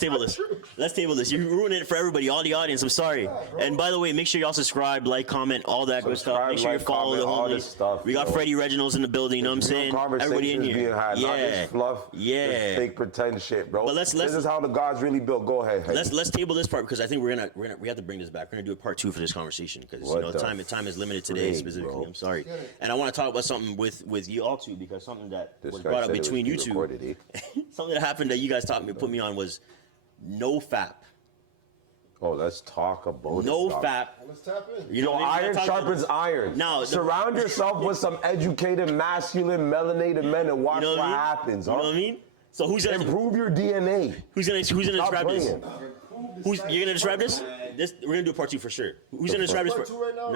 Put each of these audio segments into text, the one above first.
table this. Let's table this. You ruined it for everybody, all the audience. I'm sorry. And by the way, make sure y'all subscribe, like, comment, all that good stuff. Make sure you follow the homies. We got Freddie Reginald's in the building. You know what I'm saying? Everybody in here. Being had, yeah. Not this fluff. Yeah. This fake pretend shit, bro. But this is how the gods really built. Go ahead. Let's table this part because I think we have to bring this back. We're gonna do a part 2 for this conversation because you know time is limited today specifically. Bro. I'm sorry. And I want to talk about something with you all two because something that was brought up between you two. Something that happened that you guys put me on was no FAP. Oh, let's talk about no FAP. Let's tap in. You know, iron sharpens iron. Now, surround yourself with some educated, masculine, melanated men and watch what happens. You know what I mean? So who's gonna improve your DNA? Who's gonna describe this? You're gonna describe this? We're gonna do a part 2 for sure. Who's gonna describe this? Right now,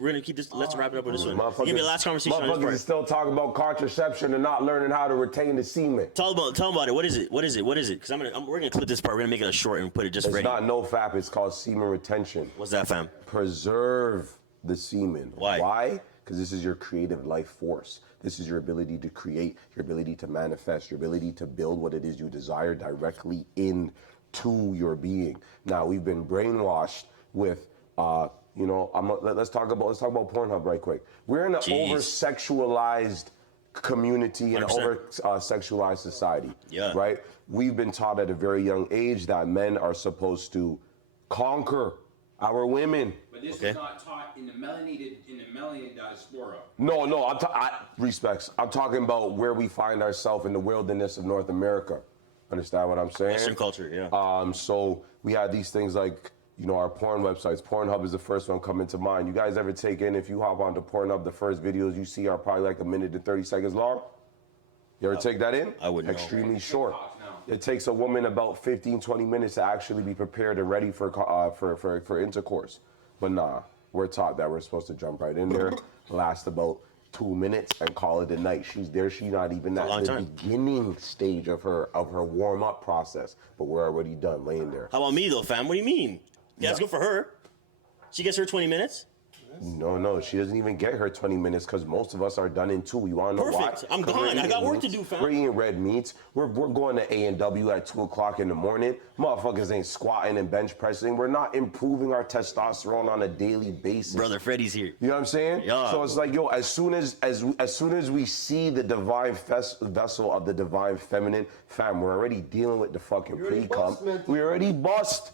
we're gonna keep this. Let's wrap it up with this one. Give me a last conversation. Motherfuckers is still talking about contraception and not learning how to retain the semen. Tell them about it. What is it? Because we're gonna clip this part. We're gonna make it short and put it just ready. It's not no FAP. It's called semen retention. What's that, fam? Preserve the semen. Why? Why? Because this is your creative life force. This is your ability to create, your ability to manifest, your ability to build what it is you desire directly into your being. Now we've been brainwashed with, let's talk about Pornhub right quick. We're in an over-sexualized community and over-sexualized society. Yeah. Right? We've been taught at a very young age that men are supposed conquer our women. But this is not taught in the melanated diaspora. No, respects. I'm talking about where we find ourselves in the wilderness of North America. Understand what I'm saying? Western culture, yeah. So we had these things like, our porn websites. Pornhub is the first one coming to mind. You guys ever take in, if you hop onto Pornhub, the first videos you see are probably like 1 minute to 30 seconds long? You ever take that in? I wouldn't know. Extremely short. It takes a woman about 15, 20 minutes to actually be prepared and ready for intercourse. But nah, we're taught that we're supposed to jump right in there, last about 2 minutes, and call it a night. She's not even at the beginning stage of her warm-up process, but we're already done laying there. How about me though, fam? What do you mean? Yeah, it's good for her. She gets her 20 minutes. No, she doesn't even get her 20 minutes because most of us are done in 2. You want to know why? Perfect. I'm gone. I got work to do, fam. We're eating red meats. We're going to A&W at 2 o'clock in the morning. Motherfuckers ain't squatting and bench pressing. We're not improving our testosterone on a daily basis. Brother Freddie's here. You know what I'm saying? Yeah. So it's like, as soon as we see the divine vessel of the divine feminine, fam, we're already dealing with the fucking pre-cum. We already bust.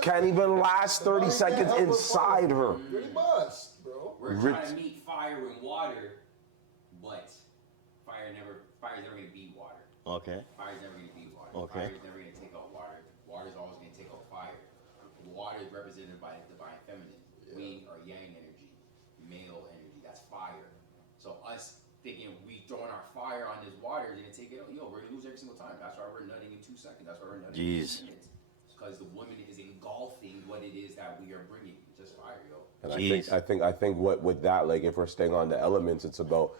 Can't even last 30 seconds inside her. Pretty much, bro. We're trying to meet fire with water, but fire's never gonna beat water. Okay. Fire's never gonna beat water. Okay. Fire's never gonna take out water. Water's always gonna take out fire. Water is represented by the divine feminine. We are yang energy, male energy. That's fire. So us thinking we throwing our fire on this water is gonna take it out. We're gonna lose every single time. That's why we're nutting in 2 seconds. That's why we're nutting in 2 minutes. Because the woman is engulfing what it is that we are bringing. Just fire, yo. And I think what with that, like if we're staying on the elements, it's about,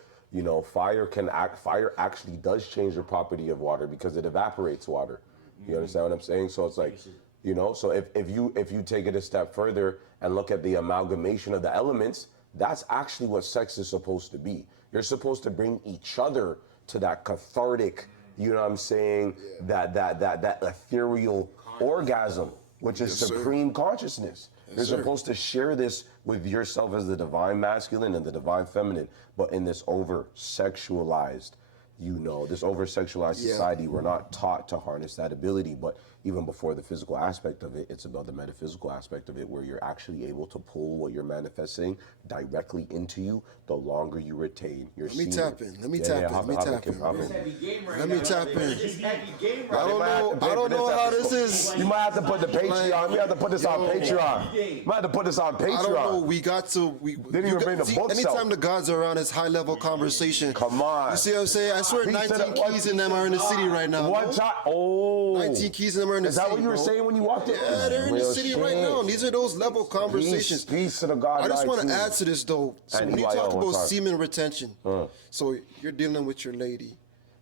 fire actually does change the property of water because it evaporates water. You understand what I'm saying? So it's like, so if you take it a step further and look at the amalgamation of the elements, that's actually what sex is supposed to be. You're supposed to bring each other to that cathartic, you know what I'm saying, that ethereal orgasm, which is supreme consciousness. You're supposed to share this with yourself as the divine masculine and the divine feminine, but in this over-sexualized, society, we're not taught to harness that ability. But even before the physical aspect of it, it's about the metaphysical aspect of it, where you're actually able to pull what you're manifesting directly into you the longer you retain your semen. Let me tap in. Let me tap in. I don't know how this is. You might have to put the Patreon. We have to put this on Patreon. You might have to put this on Patreon. I don't know. We got to. Didn't even bring the books out. Anytime the gods are around, it's high level conversation. Come on. You see what I'm saying? I swear 19 keys in them are in the city right now. 19 keys in them are in the city. Is that what you were saying when you walked in? Yeah, they're in the city right now. And these are those level conversations. Peace to the God. I just want to add to this though. So when you talk about semen retention, so you're dealing with your lady,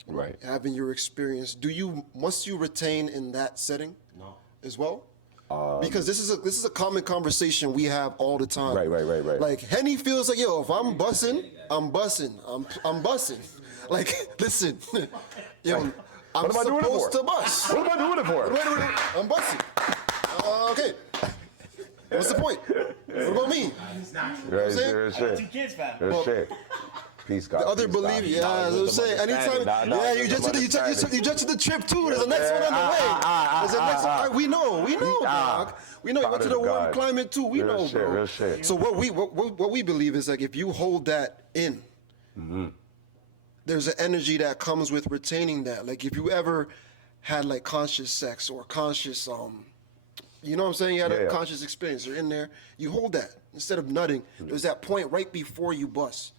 right? Having your experience. Must you retain in that setting? No. As well? Because this is a common conversation we have all the time. Right. Like Henny feels like, yo, if I'm bussing, I'm bussing. I'm bussing. Like, listen, yo, I'm What am I doing it for? supposed to bust. What am I doing it for? Wait. I'm busting. Okay. What's the point? What about me? Real shit. 2 kids, fam. Real shit. Peace, God. The other believe, yeah, as I was saying, anytime, yeah, you just to the trip too. There's the next one on the way. There's the next one. We know, dog. We know. You went to the warm climate too. We know, bro. Real shit. So what we believe is like if you hold that in, there's an energy that comes with retaining that. Like if you ever had like conscious sex or conscious you know what I'm saying? You had a conscious experience. You're in there. You hold that instead of nutting. There's that point right before you bust,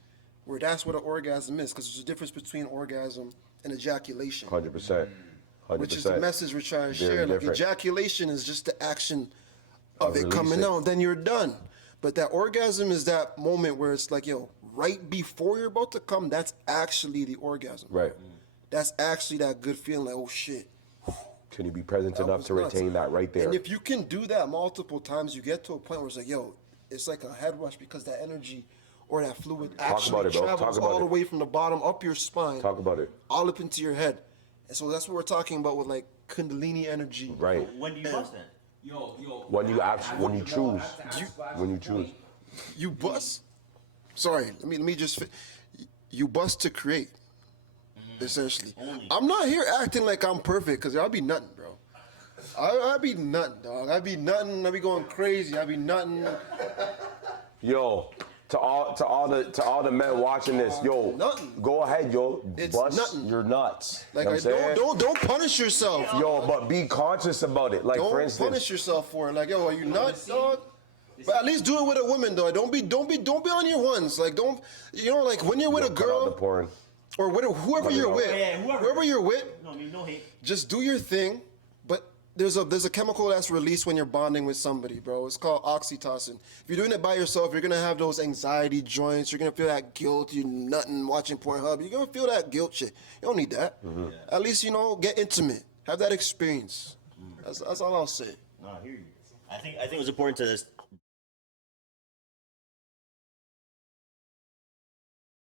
where that's what an orgasm is. Because there's a difference between orgasm and ejaculation. 100%. Which is the message we're trying to share. Like ejaculation is just the action of it coming out, then you're done. But that orgasm is that moment where it's like, yo, right before you're about to come, that's actually the orgasm. Right. That's actually that good feeling, like, oh shit. Can you be present enough to retain that right there? And if you can do that multiple times, you get to a point where it's like, yo, it's like a head rush because that energy or that fluid actually travels all the way from the bottom up your spine. Talk about it. All up into your head. And so that's what we're talking about with like Kundalini energy. Right. When do you bust then? When you choose. When you choose. You bust. Sorry, let me just. You bust to create. Essentially, I'm not here acting like I'm perfect because I'll be nutting, bro. I be nutting, dog. I be nutting. I be going crazy. I be nutting. Yo, to all the men watching this, yo, go ahead, yo, bust your nuts. Like, you know don't punish yourself. Yo, but be conscious about it. Like, don't for instance, punish yourself for it. Like, yo, are you nuts, dog? But at least do it with a woman, though. Don't be on your ones. Like, don't, like when you're with a girl. Or whoever you're with, whoever you're with, no hate. Just do your thing. But there's a chemical that's released when you're bonding with somebody, bro. It's called oxytocin. If you're doing it by yourself, you're gonna have those anxiety joints. You're gonna feel that guilt. You're nutting, watching Pornhub. You're gonna feel that guilt shit. You don't need that. At least get intimate. Have that experience. That's all I'll say. No, I hear you. I think it was important to